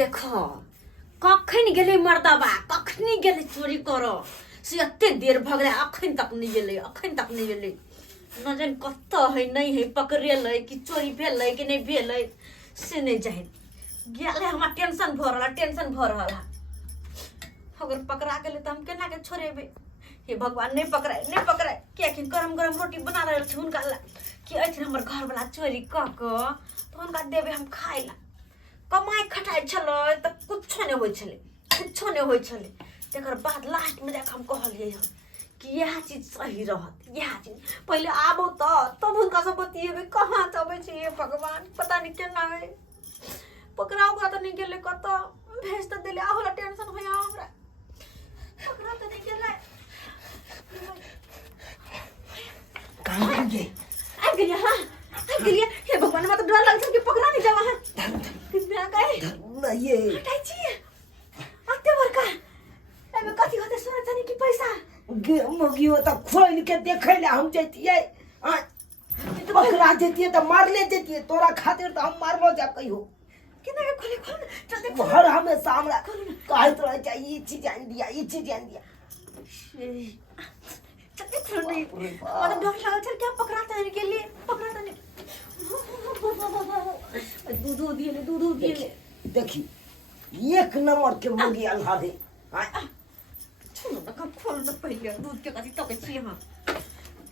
देखो कखन गेले मर्दबा कखनी गेले चोरी करो से एते देर भगले अखन तक नहीं गेले न जान कत है नहीं है पकड़ेले कि चोरी भेलै कि नहीं भेलै से नहीं जान गेले हमरा टेंशन भ रहला अगर पकड़ा गेले त हम केना के छोड़ेबे। हे भगवान नहीं पकड़ाए के गरम रोटी बना रहल छी हुनका ला कि अछि हमर घर वाला चोरी क तो हुनका देबे हम खाइ ला। कमाई खटाई छलो त कुछो नहीं होय छले तेकर बाद लास्ट में जाके हम कहलिए कि यह चीज सही रहत यह चीज पहले आबो तब हुनका सब बतिएबे कहाँ जबे छी भगवान पता नहीं केना है पकड़ाओ का तो नहीं गेले कत भेज त देले आहोला टेंशन होया हमरा पकड़ा तो नहीं गेले कहाँ आ गया हां आ गया हे भगवान मत डर लग छ कि पकड़ा नहीं जावा हां कितना गए ये हटाई छी आते बरका एमे कथि होते सोना चांदी की पैसा गे मोगी हो त खोल के देखे ले हम जतिए पकड़ा देतिए त मार ले देतिए तोरा खातिर त हम मारलो जा कहियो कितना के खोले चल देख हर हमेशा हमरा कहत रह चाहिए ये चीज आन दिया चल देख नहीं मतलब डर लगा चल क्या पकड़ाता है के लिए पकड़ाता नहीं दूध दिए देखी एक नंबर के मुर्गी अल्लाह दे छोड़ ना कब खोल ना पहले दूध के कथी तक छी हां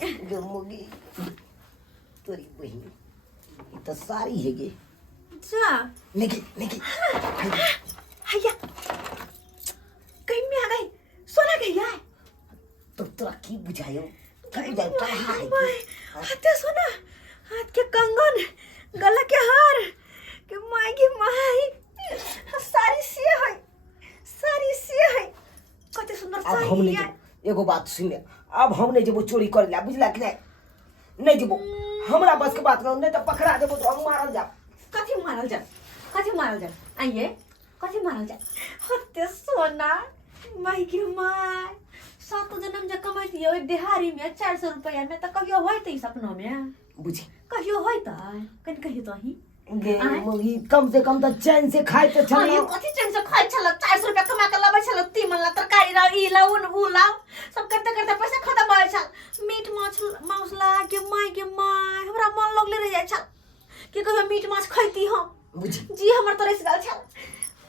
गे मुर्गी तोरी बहिन ई त सारी है गे जा निकी हैया कहीं में आ गई सोना गई है तो तोरा की बुझायो कहीं जाए कहाँ है हाथ सोना हाथ के कंगन गला के हार के माई सारी से है कते सुंदर अब साड़ी हमने है एगो बात सुन अब हम नहीं जेबो चोरी कर ला बुझला कि नहीं जेबो हमरा बस के बात नहीं तो पकड़ा देबो तो हम मारल जा कथी मारल जा आइए कथी मारल जा हते सोना माई के माई 7 जन्म जे कमाई ओइ देहारी में 400 रुपया में त कहियो होय त सपना में बुझी कहियो होय त कहियो तो ही गे मोगी कम से कम तो चैन से खाए तो हां चल ये कथी चैन से खाइ छल 400 रुपया कमा के लाबै छल तीमन ला तरकारी ला ई ला उ ला सब करते पैसा खत्म भए छल मीट माछ ला के माई हमरा मन लगले रह जाय छल कि कहियो मीट माछ खैती हम बुझी जी हमर तरस गल छल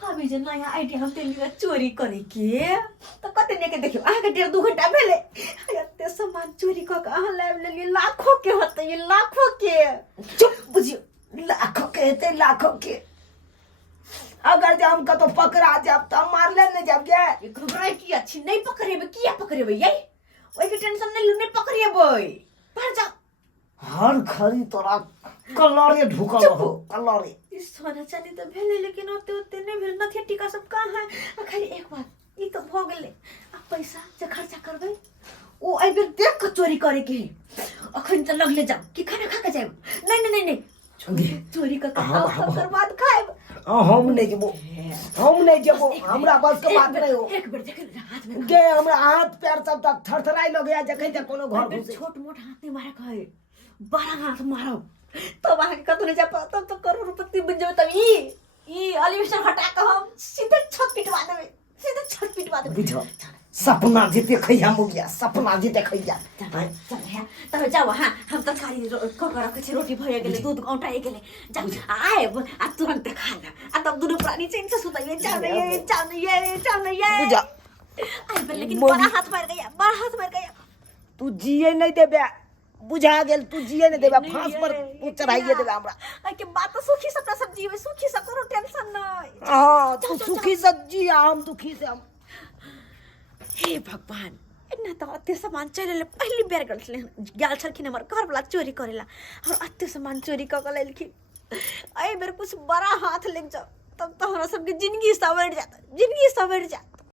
अभी जे नया आइडिया हम तेली चोरी करे के तो कते ने के देखियो आहा के 1.5-2 घंटा भेले एते सामान चोरी क के अहाँ लाइव लेलिए लाखों के होते ये लाखों के चुप बुझियो लाखों के अगर जे हम कतो पकड़ा जाब त मार ले न जाब के ये घबराई की अच्छी नहीं पकड़ेबे किया पकड़ेबे ये ओइ के टेंशन नहीं पकड़ेबे पर जा हर खरी तोरा कलरे ढुकल हो कलरे इस सोना चांदी तो भेले लेकिन ओते नहीं भेल नथिया टीका सब कहां है खाली एक बात ई तो भ गेले अब पैसा जे खर्चा करबे ओ आई बेर देख के चोरी करे के अखन त लगले जा कि खाना खा के जाब नहीं चोरी का कर बाद खाएब हम नहीं जेबो हमरा बस के बात नहीं हो एक बेर देख हाथ में गे हमरा हाथ पैर सब तक थरथराई लगे या जखे जे कोनो घर घुसे छोट मोट हाथ नहीं मारे कहे बड़ा हाथ मारो तो वहां के कतो नहीं जा तब तो करोड़पति बन जाओ तब ई एलिवेशन हटा के हम सीधे छत पिटवा देबे बुझो सपना जीते खैया मुगिया सपना जीते खैया चल है तब जाओ हां हम तरकारी क के रखे छी रोटी भए गेले दूध औटाए गेले जा आए आ तुरंत खाना आ तब दुनु प्राणी चैन से सुताइए चाव नहीं बुझा आई पर लेकिन बड़ा हाथ मार गया तू जिए नहीं देबे बुझा गेल तू जिए नहीं देबे फांस पर तू चढ़ाइए देबे हमरा आई के बात तो सुखी से सब्जी में सुखी से करो टेंशन नहीं हां तू सुखी से जी हम दुखी से हम हे भगवान इतना तो अत्ते सामान चले पहली बेर गेल छलखिन हमर घर वाला चोरी करेला और अत्ते सामान चोरी क के लेलखिन आई बेर कुछ बड़ा हाथ लग जाओ तब तो हमरा सबके जिंदगी सवर जात